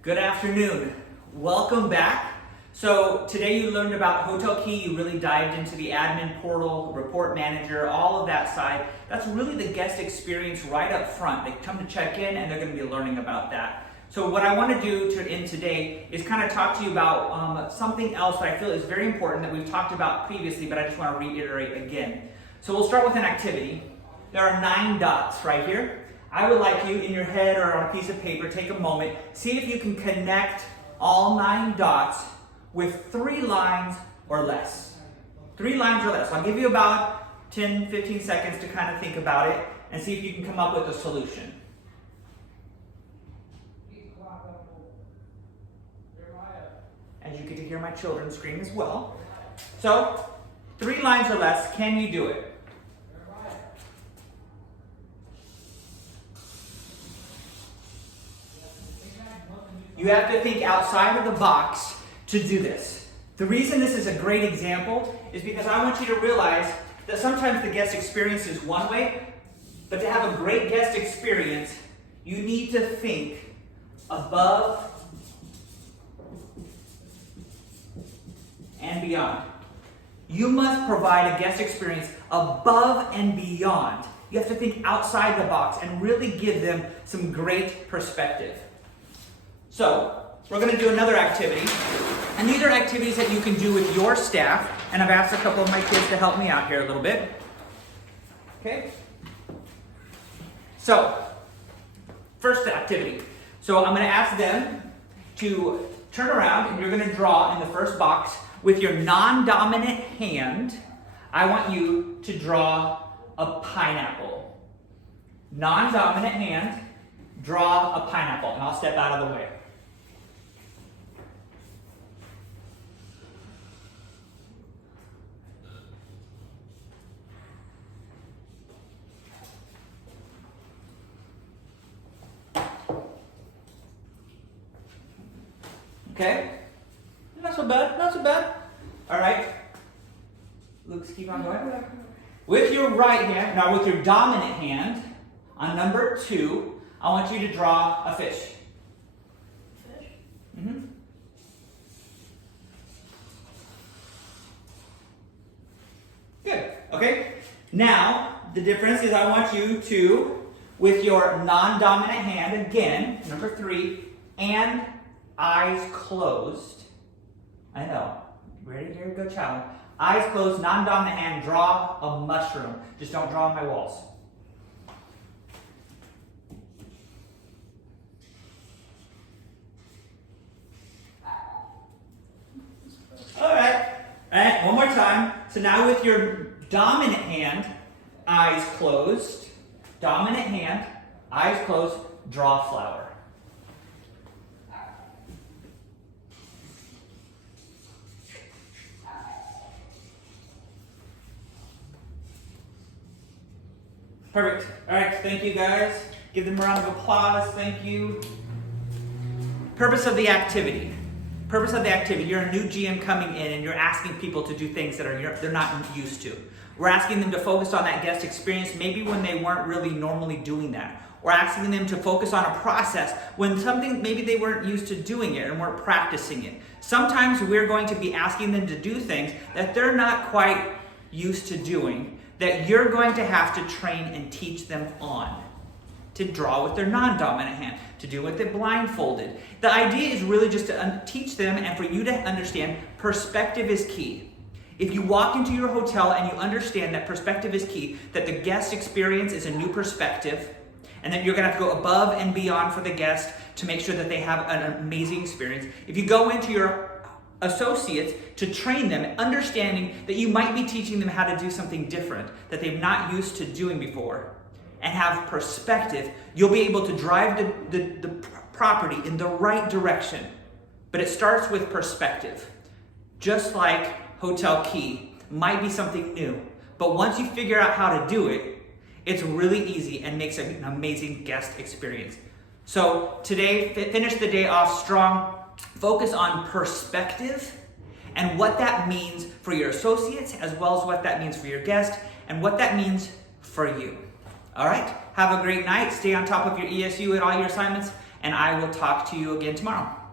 Good afternoon. Welcome back. So today you learned about Hotel Key. You really dived into the admin portal, report manager, all of that side. That's really the guest experience right up front. They come to check in and they're going to be learning about that. So what I want to do today is kind of talk to you about something else that I feel is very important that we've talked about previously, but I just want to reiterate again. So we'll start with an activity. There are 9 dots right here. I would like you in your head or on a piece of paper, take a moment, see if you can connect all 9 dots with 3 lines or less. 3 lines or less. I'll give you about 10, 15 seconds to kind of think about it and see if you can come up with a solution. As you get to hear my children scream as well. So, 3 lines or less, can you do it? You have to think outside of the box to do this. The reason this is a great example is because I want you to realize that sometimes the guest experience is one way, but to have a great guest experience, you need to think above and beyond. You must provide a guest experience above and beyond. You have to think outside the box and really give them some great perspective. So, we're going to do another activity, and these are activities that you can do with your staff, and I've asked a couple of my kids to help me out here a little bit. Okay? So, first activity. So I'm going to ask them to turn around, and you're going to draw in the first box with your non-dominant hand. I want you to draw a pineapple. Non-dominant hand, draw a pineapple, and I'll step out of the way. Okay? Not so bad, not so bad. All right. Luke's keep on going. With your right hand, now with your dominant hand, on number 2, I want you to draw a fish. Fish? Mm-hmm. Good. Okay. Now, the difference is I want you to, with your non-dominant hand, again, number 3, and eyes closed. I know. Ready? Here we go, challenge. Eyes closed, non-dominant hand, draw a mushroom. Just don't draw on my walls. All right, one more time. So now with your dominant hand, eyes closed. Dominant hand, eyes closed, draw a flower. Perfect. All right, thank you guys. Give them a round of applause. Thank you. Purpose of the activity. Purpose of the activity. You're a new GM coming in and you're asking people to do things that they're not used to. We're asking them to focus on that guest experience maybe when they weren't really normally doing that. We're asking them to focus on a process when something maybe they weren't used to doing it and weren't practicing it. Sometimes we're going to be asking them to do things that they're not quite used to doing, that you're going to have to train and teach them on. To draw with their non-dominant hand, to do with it blindfolded. The idea is really just to teach them and for you to understand perspective is key. If you walk into your hotel and you understand that perspective is key, that the guest experience is a new perspective, and that you're going to have to go above and beyond for the guest to make sure that they have an amazing experience. If you go into your associates to train them, understanding that you might be teaching them how to do something different that they've not used to doing before, and have perspective, you'll be able to drive the property in the right direction. But it starts with perspective. Just like Hotel Key might be something new, but once you figure out how to do it, it's really easy and makes an amazing guest experience. So today, finish the day off strong. Focus on perspective and what that means for your associates, as well as what that means for your guest, and what that means for you. All right? Have a great night. Stay on top of your ESU and all your assignments, and I will talk to you again tomorrow.